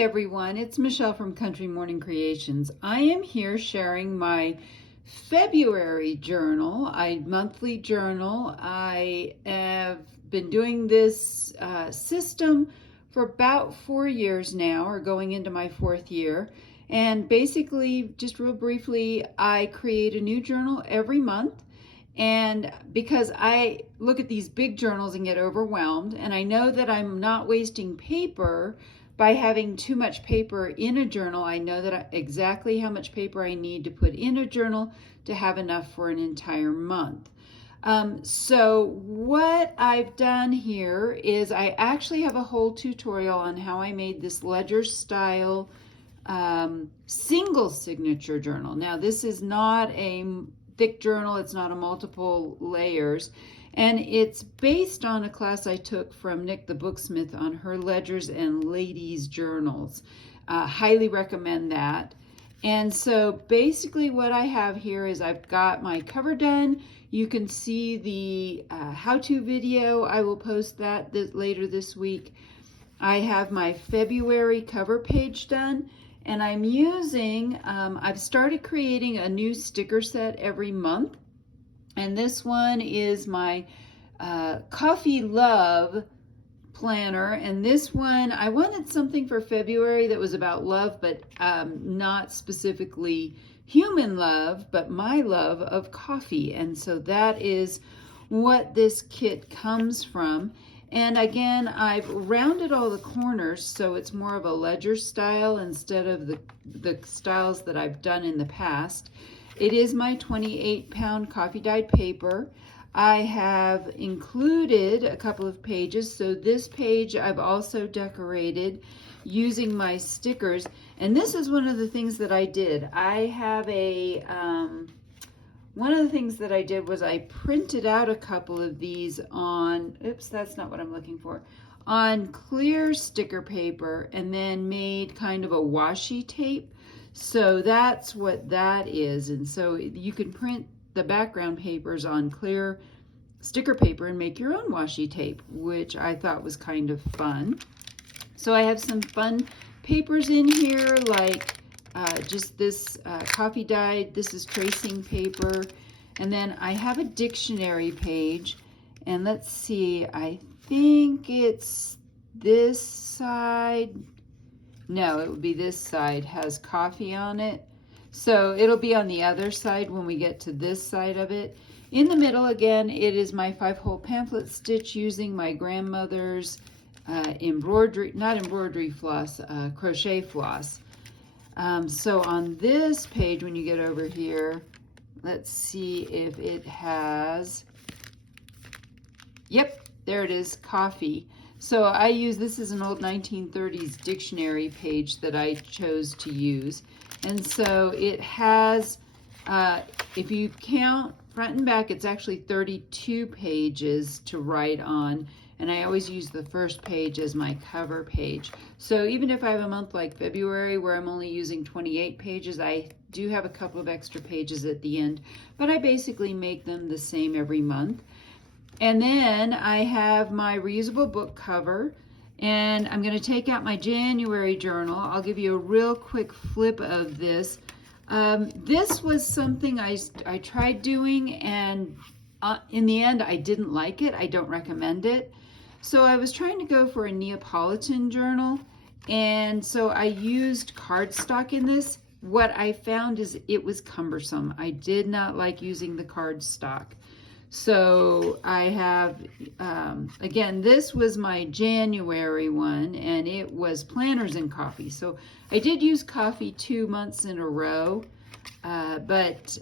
everyone, it's Michelle from Country Morning Creations. I am here sharing my February journal, monthly journal. I have been doing this system for about 4 years now, or going into my 4th year. And basically, just real briefly, I create a new journal every month. And because I look at these big journals and get overwhelmed, and I know that I'm not wasting paper by having too much paper in a journal. I know that exactly how much paper I need to put in a journal to have enough for an entire month. So what I've done here is I actually have a whole tutorial on how I made this ledger style single signature journal. Now this is not a thick journal, it's not a multiple layers, and it's based on a class I took from Nick the Booksmith on her ledgers and ladies journals. Highly recommend that. And so basically what I have here is I've got my cover done. You can see the how-to video. I will post that later this week. I have my February cover page done, and I'm using, I've started creating a new sticker set every month, and this one is my Coffee Love planner, and this one, I wanted something for February that was about love, but not specifically human love, but my love of coffee, and so that is what this kit comes from. And again, I've rounded all the corners so it's more of a ledger style instead of the styles that I've done in the past. It is my 28-pound coffee dyed paper. I have included a couple of pages. So this page I've also decorated using my stickers. And this is one of the things that I did. I have a, one of the things that I did was I printed out a couple of these on, oops, that's not what I'm looking for, on clear sticker paper, and then made kind of a washi tape. So that's what that is. And so you can print the background papers on clear sticker paper and make your own washi tape, which I thought was kind of fun. So I have some fun papers in here, like just this coffee dyed, this is tracing paper. And then I have a dictionary page, and let's see, I think it's this side. No, it would be this side, has coffee on it. So it'll be on the other side when we get to this side of it. In the middle, again, it is my 5-hole pamphlet stitch using my grandmother's embroidery, not embroidery floss, crochet floss. So on this page, when you get over here, let's see if it has, yep, there it is, coffee. So I use, this is an old 1930s dictionary page that I chose to use. And so it has, if you count front and back, it's actually 32 pages to write on. And I always use the first page as my cover page. So even if I have a month like February where I'm only using 28 pages, I do have a couple of extra pages at the end, but I basically make them the same every month. And then I have my reusable book cover, and I'm going to take out my January journal. I'll give you a real quick flip of this. This was something I tried doing, and in the end I didn't like it. I don't recommend it. So I was trying to go for a Neapolitan journal, and so I used cardstock in this. What I found is it was cumbersome. I did not like using the cardstock. So I have, again, this was my January one, and it was planners and coffee. So I did use coffee 2 months in a row, but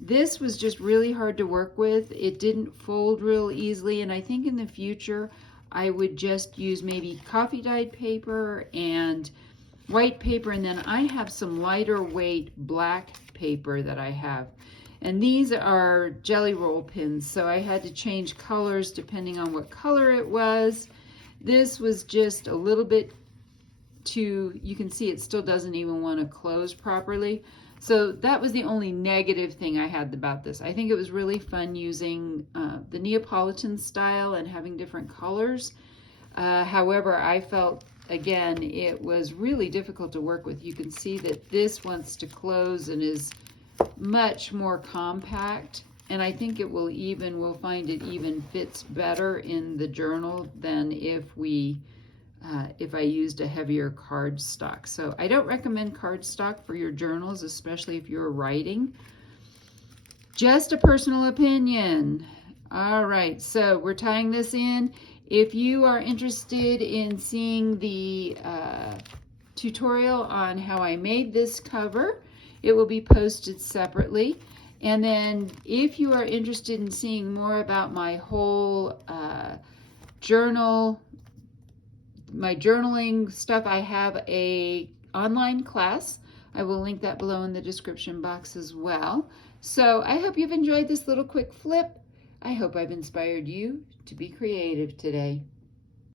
this was just really hard to work with. It didn't fold real easily, and I think in the future I would just use maybe coffee dyed paper and white paper, and then I have some lighter weight black paper that I have. And these are jelly roll pins, so I had to change colors depending on what color it was. This was just a little bit too, you can see it still doesn't even want to close properly. So that was the only negative thing I had about this. I think it was really fun using the Neapolitan style and having different colors. However, I felt again, it was really difficult to work with. You can see that this wants to close and is much more compact, and I think it will even, we'll find it even fits better in the journal than if I used a heavier cardstock. So I don't recommend cardstock for your journals, especially if you're writing. Just a personal opinion. All right, so we're tying this in. If you are interested in seeing the tutorial on how I made this cover, it will be posted separately. And then if you are interested in seeing more about my whole journal, my journaling stuff, I have a online class. I will link that below in the description box as well. So I hope you've enjoyed this little quick flip. I hope I've inspired you to be creative today.